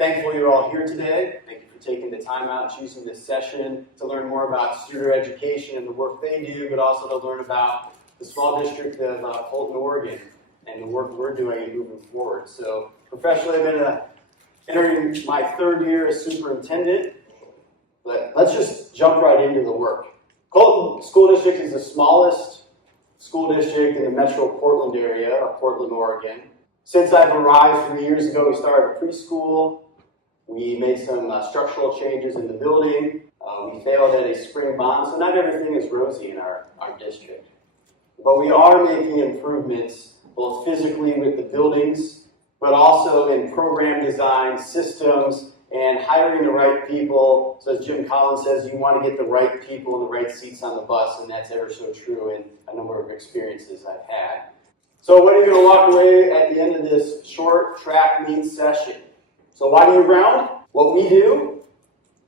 thankful you're all here today. Thank you for taking the time out and choosing this session to learn more about student education and the work they do, but also to learn about the small district of Colton, Oregon, and the work we're doing and moving forward. So professionally, I've been entering my third year as superintendent, but let's just jump right into the work. Colton School District is the smallest school district in the metro Portland area, or Portland, Oregon. Since I've arrived 3 years ago, we started a preschool. We made some structural changes in the building. We failed at a spring bond, so not everything is rosy in our district. But we are making improvements, both physically with the buildings, but also in program design, systems, and hiring the right people. So as Jim Collins says, you want to get the right people in the right seats on the bus, and that's ever so true in a number of experiences I've had. So what are you going to walk away at the end of this short track meet session? So why do you round? What we do,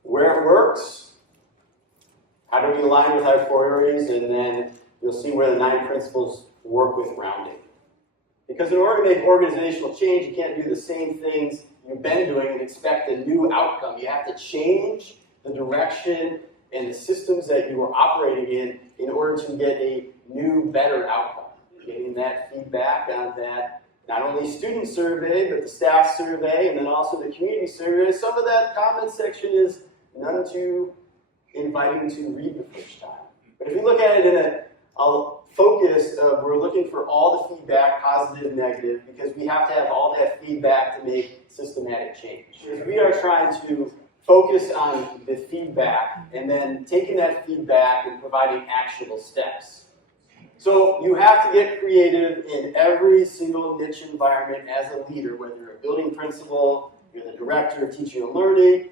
where it works, how do we align with our priorities, and then you'll see where the 9 principles work with rounding. Because in order to make organizational change, you can't do the same things you've been doing and expect a new outcome. You have to change the direction and the systems that you are operating in order to get a new, better outcome. Getting that feedback on that, not only student survey, but the staff survey, and then also the community survey. Some of that comment section is none too inviting to read the first time. But if you look at it in a focus of we're looking for all the feedback, positive, negative, because we have to have all that feedback to make systematic change. Because we are trying to focus on the feedback and then taking that feedback and providing actionable steps. So you have to get creative in every single niche environment as a leader, whether you're a building principal, you're the director of teaching and learning,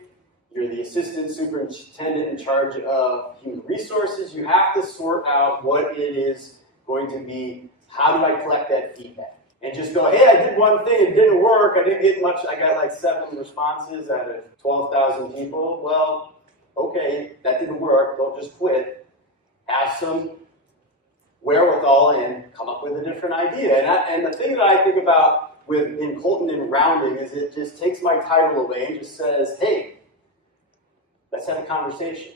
you're the assistant superintendent in charge of human resources. You have to sort out what it is going to be. How do I collect that feedback? And just go, hey, I did one thing, it didn't work, I didn't get much, I got like 7 responses out of 12,000 people. Well, okay, that didn't work, don't just quit. Have some wherewithal and come up with a different idea. And the thing that I think about in Colton and rounding is it just takes my title away and just says, hey, let's have a conversation.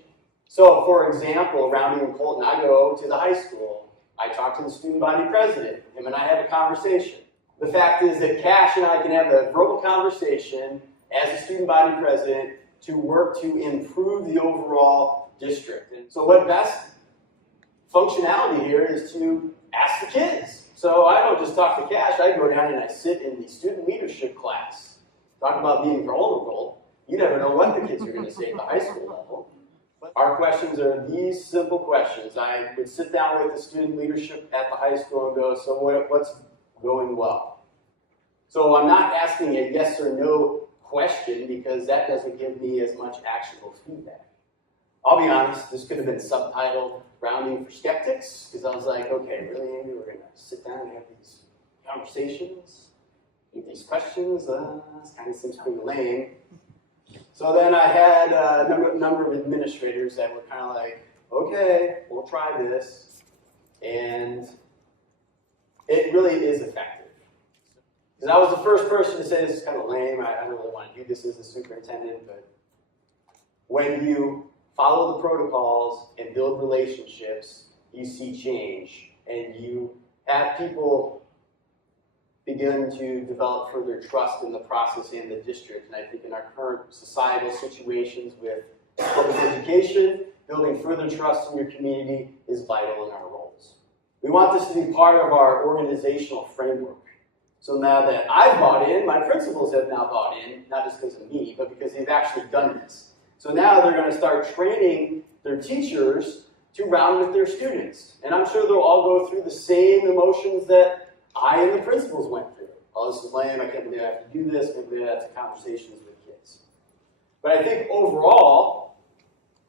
So, for example, rounding in Colton, I go to the high school. I talk to the student body president. Him and I have a conversation. The fact is that Cash and I can have a verbal conversation as a student body president to work to improve the overall district. And so what best functionality here is to ask the kids. So I don't just talk to Cash, I go down and I sit in the student leadership class. Talk about being vulnerable. You never know what the kids are going to say at the high school level. But our questions are these simple questions. I would sit down with the student leadership at the high school and go, so what's going well? So I'm not asking a yes or no question because that doesn't give me as much actionable feedback. I'll be honest, this could have been subtitled Rounding for Skeptics, because I was like, okay, really, Andy, we're going to sit down and have these conversations, get these questions, this kind of seems pretty lame. So then I had a number of administrators that were kind of like, okay, we'll try this, and it really is effective. Because I was the first person to say this is kind of lame, I don't really want to do this as a superintendent, but when you follow the protocols and build relationships, you see change, and you have people begin to develop further trust in the process and the district. And I think in our current societal situations with public education, building further trust in your community is vital in our roles. We want this to be part of our organizational framework. So now that I've bought in, my principals have now bought in, not just because of me, but because they've actually done this. So now they're going to start training their teachers to round with their students. And I'm sure they'll all go through the same emotions that I and the principals went through. Oh, this is lame, I can't believe I have to do this, maybe that's conversations with kids. But I think overall,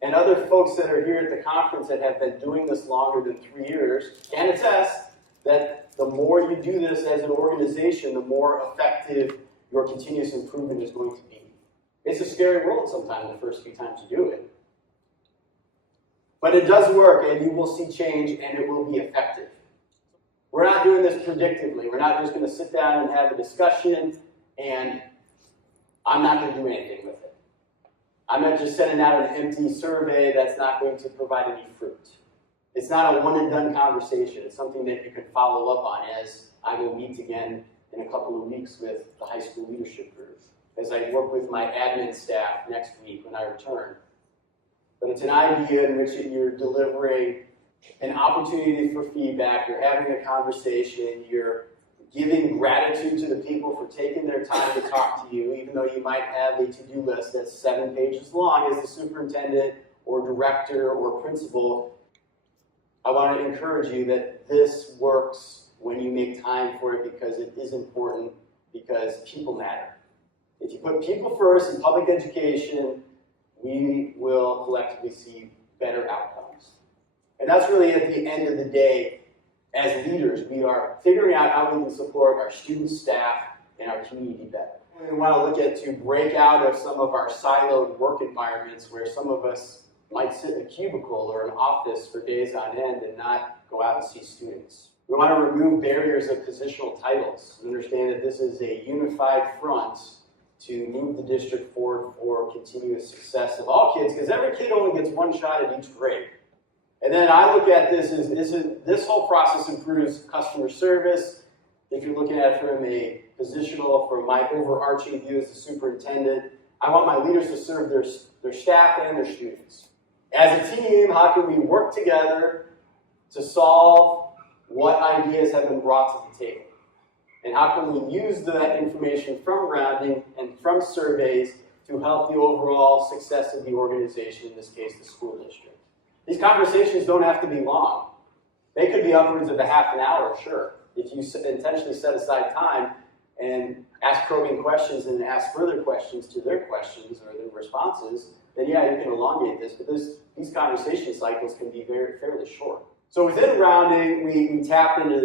and other folks that are here at the conference that have been doing this longer than 3 years can attest that the more you do this as an organization, the more effective your continuous improvement is going to be. It's a scary world sometimes the first few times you do it. But it does work, and you will see change, and it will be effective. We're not doing this predictively. We're not just going to sit down and have a discussion and I'm not going to do anything with it. I'm not just sending out an empty survey that's not going to provide any fruit. It's not a one and done conversation. It's something that you can follow up on, as I will meet again in a couple of weeks with the high school leadership group, as I work with my admin staff next week when I return. But it's an idea in which you're delivering an opportunity for feedback, you're having a conversation, you're giving gratitude to the people for taking their time to talk to you, even though you might have a to-do list that's 7 pages long as the superintendent or director or principal. I want to encourage you that this works when you make time for it, because it is important, because people matter. If you put people first in public education, we will collectively see better outcomes. And that's really at the end of the day, as leaders, we are figuring out how we can support our students, staff, and our community better. We want to look at to break out of some of our siloed work environments where some of us might sit in a cubicle or an office for days on end and not go out and see students. We want to remove barriers of positional titles and understand that this is a unified front to move the district forward for continuous success of all kids, because every kid only gets one shot at each grade. And then I look at this as this whole process improves customer service. If you're looking at it from a positional, from my overarching view as the superintendent, I want my leaders to serve their staff and their students. As a team, how can we work together to solve what ideas have been brought to the table? And how can we use that information from rounding and from surveys to help the overall success of the organization, in this case, the school district? These conversations don't have to be long. They could be upwards of a half an hour, sure. If you intentionally set aside time and ask probing questions and ask further questions to their questions or their responses, then yeah, you can elongate this, but these conversation cycles can be fairly short. So within rounding, we tap into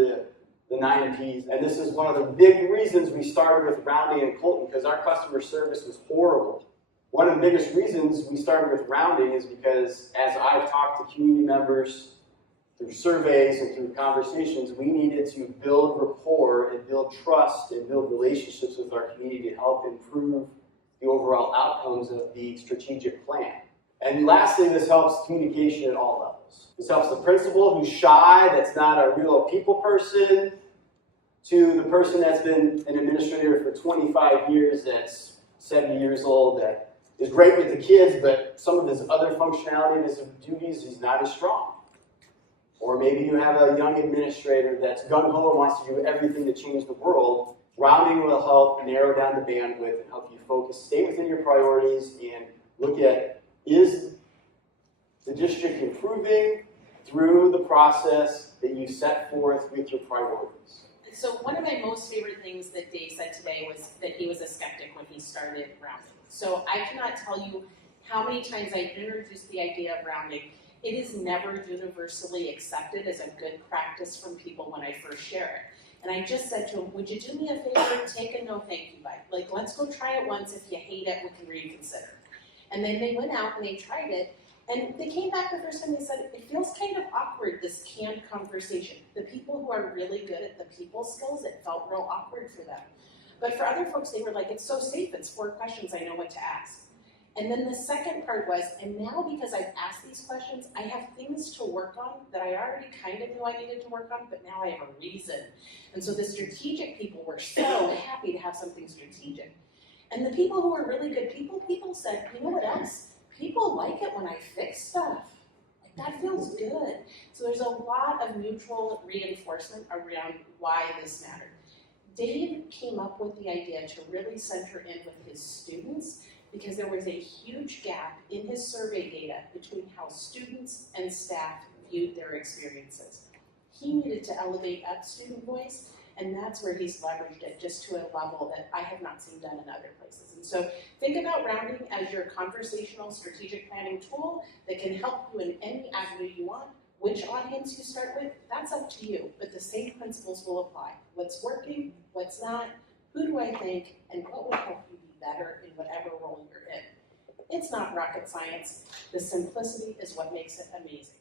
the 9 Ps, and this is one of the big reasons we started with rounding in Colton, because our customer service was horrible. One of the biggest reasons we started with rounding is because as I've talked to community members through surveys and through conversations, we needed to build rapport and build trust and build relationships with our community to help improve the overall outcomes of the strategic plan. And lastly, this helps communication at all levels. This helps the principal who's shy, that's not a real people person, to the person that's been an administrator for 25 years, that's 70 years old, that is great with the kids, but some of his other functionality of his duties, he's not as strong. Or maybe you have a young administrator that's gung-ho and wants to do everything to change the world. Rounding will help narrow down the bandwidth and help you focus, stay within your priorities, and look at, is the district improving through the process that you set forth with your priorities? So one of my most favorite things that Dave said today was that he was a skeptic when he started rounding. So I cannot tell you how many times I introduced the idea of rounding. It is never universally accepted as a good practice from people when I first share it. And I just said to him, would you do me a favor, take a no thank you bite? Like, let's go try it once. If you hate it, we can reconsider. And then they went out and they tried it. And they came back the first time, they said, it feels kind of awkward, this canned conversation. The people who are really good at the people skills, it felt real awkward for them. But for other folks, they were like, it's so safe, it's 4 questions, I know what to ask. And then the second part was, and now because I've asked these questions, I have things to work on that I already kind of knew I needed to work on, but now I have a reason. And so the strategic people were so happy to have something strategic. And the people who were really good people said, you know what else? People like it when I fix stuff. Like, that feels good. So there's a lot of mutual reinforcement around why this mattered. Dave came up with the idea to really center in with his students, because there was a huge gap in his survey data between how students and staff viewed their experiences. He needed to elevate up student voice, and that's where he's leveraged it just to a level that I have not seen done in other places. And so think about rounding as your conversational strategic planning tool that can help you in any avenue you want. Which audience you start with, that's up to you, but the same principles will apply. What's working, what's not, who do I think, and what would help you be better in whatever role you're in. It's not rocket science. The simplicity is what makes it amazing.